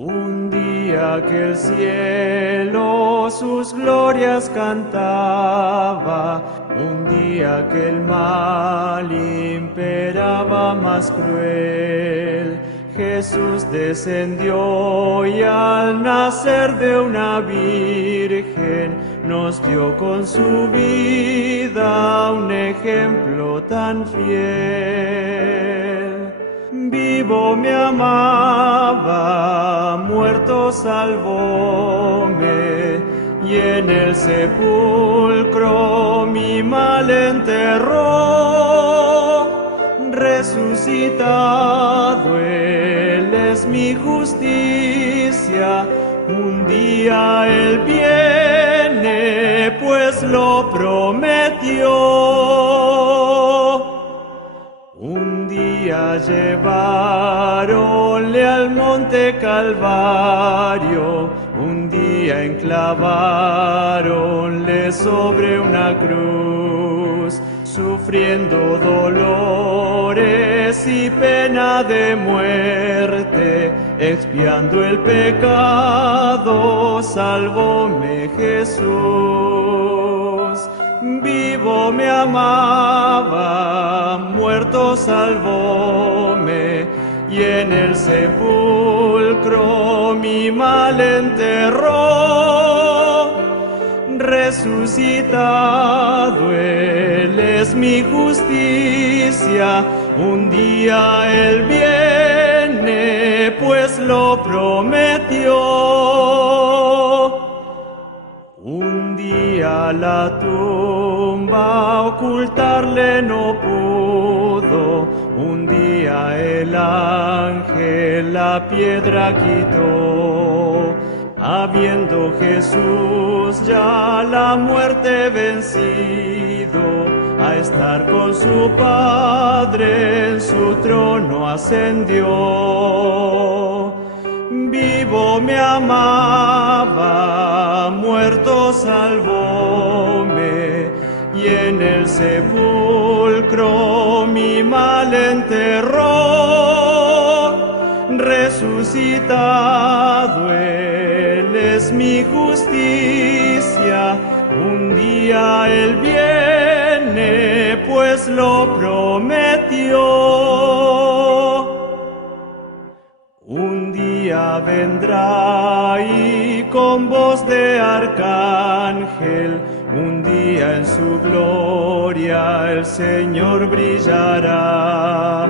Un día que el cielo sus glorias cantaba, un día que el mal imperaba más cruel, Jesús descendió y al nacer de una virgen nos dio con su vida un ejemplo tan fiel. Vivo me amaba, muerto salvóme, y en el sepulcro mi mal enterró. Resucitado Él es mi justicia, un día Él viene, pues lo prometió. Un día llevaronle al monte Calvario, un día enclavaronle sobre una cruz, sufriendo dolores y pena de muerte, expiando el pecado, salvóme Jesús. Vivo me amaba, muerto salvóme, y en el sepulcro mi mal enterró. Resucitado Él es mi justicia, un día Él viene, pues lo prometió. Un día la tumba ocultarle no pudo, un día el ángel la piedra quitó. Habiendo Jesús ya la muerte vencido, a estar con su Padre en su trono ascendió. Vivo me amaba, muerto salvóme, y en el sepulcro mi mal enterró. Resucitado Él es mi justicia, un día Él viene, pues lo prometió. Un día vendrá y con voz de arcángel, un día en su gloria el Señor brillará.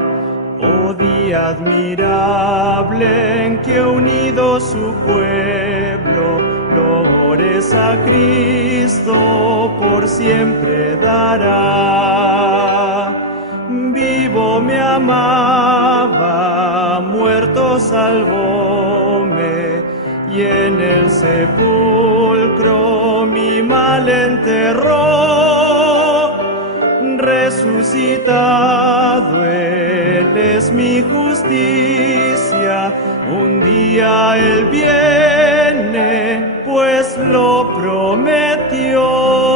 Oh día admirable en que unido su pueblo, loores a Cristo por siempre dará. Vivo me amaba, muerto salvóme, y en el sepulcro mi mal enterró. Resucitado Él es mi justicia, un día Él viene, pues lo prometió.